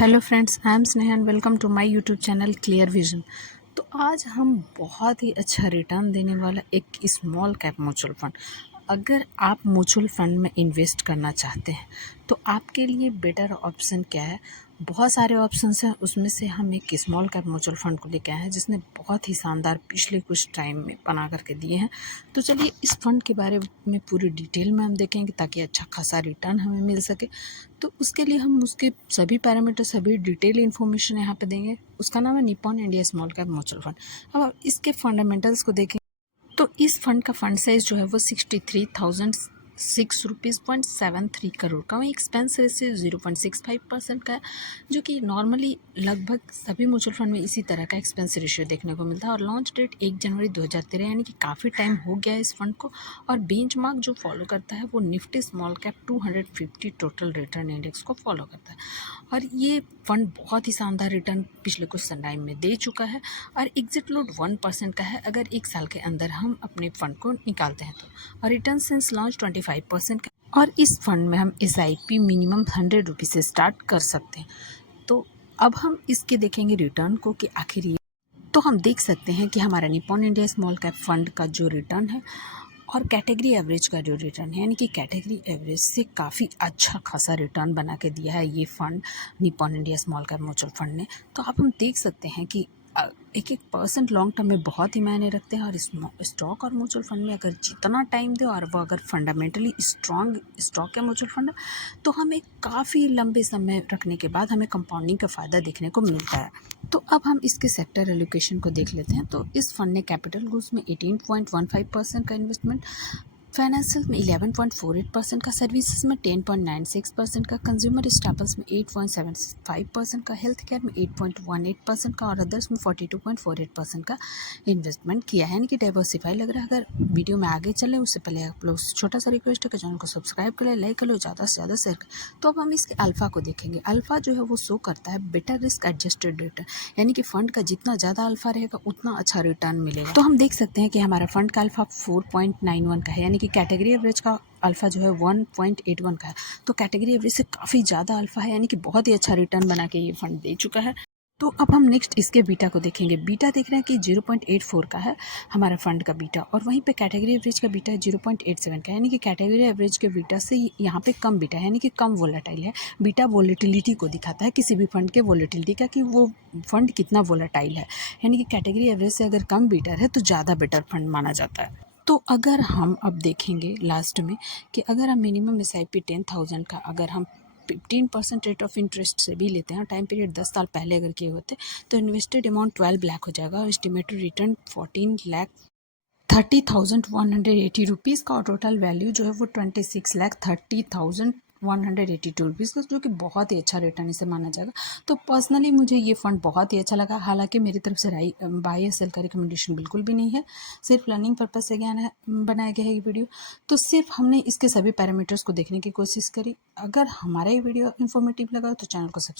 Hello friends, I am Sneha and welcome to my YouTube channel clear vision. तो आज हम बहुत ही अच्छा रिटर्न देने वाला एक स्मॉल कैप म्यूचुअल फंड, अगर आप म्यूचुअल फंड में इन्वेस्ट करना चाहते हैं तो आपके लिए बेटर ऑप्शन क्या है। बहुत सारे ऑप्शंस हैं, उसमें से हम एक स्मॉल कैप म्यूचुअल फंड को लेके आए हैं जिसने बहुत ही शानदार पिछले कुछ टाइम में बना करके दिए हैं। तो चलिए इस फंड के बारे में पूरी डिटेल में हम देखेंगे ताकि अच्छा खासा रिटर्न हमें मिल सके। तो उसके लिए हम उसके सभी पैरामीटर, सभी डिटेल इन्फॉर्मेशन यहाँ पे देंगे। उसका नाम है Nippon India small cap mutual fund. अब आप इसके फंडामेंटल्स को देखें तो इस फंड का फंड साइज जो है वो 63,006 रुपीज़ 0.73 करोड़ का। वहीं एक्सपेंस रेशियो 0.65% का है, जो कि नॉर्मली लगभग सभी म्यूचुअल फंड में इसी तरह का एक्सपेंस रेशियो देखने को मिलता है। और लॉन्च डेट 1 जनवरी 2013, यानी कि काफ़ी टाइम हो गया है इस फंड को। और बेंचमार्क जो फॉलो करता है वो Nifty small cap 250 total return index को फॉलो करता है। और ये फंड बहुत ही शानदार रिटर्न पिछले कुछ टाइम में दे चुका है। और एग्जिट लोड 1% का है अगर 1 साल के अंदर हम अपने फंड को निकालते हैं तो। और रिटर्न सिंस लॉन्च 25% का। और इस फंड में हम SIP मिनिमम 100 रुपीज़ से स्टार्ट कर सकते हैं। तो अब हम इसके देखेंगे रिटर्न को कि आखिर ये, तो हम देख सकते हैं कि हमारा Nippon India small cap fund का जो रिटर्न है और कैटेगरी एवरेज का जो रिटर्न है, यानी कि कैटेगरी एवरेज से काफ़ी अच्छा खासा रिटर्न बना के दिया है ये fund Nippon India small cap mutual fund ने। तो आप हम देख सकते हैं कि 1% लॉन्ग टर्म में बहुत ही मायने रखते हैं। और स्टॉक और म्यूचुअल फंड में अगर जितना टाइम दे और वो अगर फंडामेंटली स्ट्रॉन्ग स्टॉक या म्यूचुअल फंड तो हमें काफ़ी लंबे समय रखने के बाद हमें कंपाउंडिंग का फ़ायदा देखने को मिलता है। तो अब हम इसके सेक्टर एलोकेशन को देख लेते हैं। तो इस फंड ने कैपिटल गुड्स में 18.15% का इन्वेस्टमेंट, फाइनेंशियल में 11.48% का, सर्विसेज में 10.96% का, कंज्यूमर स्टेपल्स में 8.75% का, हेल्थ केयर में 8.18% का और अदर्स में 42.48% का इन्वेस्टमेंट किया है, यानी कि डाइवर्सिफाई लग रहा है। अगर वीडियो में आगे चले उससे पहले आप लोग छोटा सा रिक्वेस्ट है कि चैनल को सब्सक्राइब कर ले, लाइक कर लो, ज़्यादा से ज़्यादा शेयर करें। तो अब हम इसके अल्फ़ा को देखेंगे। अल्फ़ा जो है वो शो करता है बेटर रिस्क एडजस्टेड रिटर्न, यानी कि फंड का जितना ज़्यादा अल्फ़ा रहेगा उतना अच्छा रिटर्न मिलेगा। तो हम देख सकते हैं कि हमारा फंड का अल्फ़ा 4.91 का है, यानी कि कैटेगरी एवरेज का अल्फ़ा जो है 1.81 का है। तो कैटेगरी एवरेज से काफ़ी ज़्यादा अल्फ़ा है, यानी कि बहुत ही अच्छा रिटर्न बना के ये फंड दे चुका है। तो अब हम नेक्स्ट इसके बीटा को देखेंगे। बीटा देख रहे हैं कि 0.84 का है हमारा फंड का बीटा, और वहीं पे कैटेगरी एवरेज का बीटा है 0.87 का, यानी कि कैटेगरी एवरेज के बीटा से यहाँ पे कम बीटा है, यानी कि कम वोलेटाइल है। बीटा वोलेटिलिटी को दिखाता है किसी भी फंड के वोलेटिलिटी का, कि वो फंड कितना वोलेटाइल है, यानी कि कैटेगरी एवरेज से अगर कम बीटा है तो ज़्यादा बेटर फंड माना जाता है। तो अगर हम अब देखेंगे लास्ट में कि अगर हम मिनिमम SIP 10,000 का अगर हम 15% रेट ऑफ इंटरेस्ट से भी लेते हैं, टाइम पीरियड 10 साल पहले अगर किए होते तो इन्वेस्टेड अमाउंट 12 लाख हो जाएगा और एस्टिमेटेड रिटर्न 14,30,180 रुपीज़ का, और टोटल वैल्यू जो है वो 26,30,182 रुपीज़ का, जो कि बहुत ही अच्छा रिटर्न इसे माना जाएगा। तो पर्सनली मुझे ये फ़ंड बहुत ही अच्छा लगा। हालांकि मेरी तरफ से बाय या सेल का रिकमेंडेशन बिल्कुल भी नहीं है, सिर्फ लर्निंग पर्पज से ज्ञान है बनाया गया है ये वीडियो। तो सिर्फ हमने इसके सभी पैरामीटर्स को देखने की कोशिश करी। अगर हमारा ये वीडियो इन्फॉर्मेटिव लगा तो चैनल को सब्सक्राइब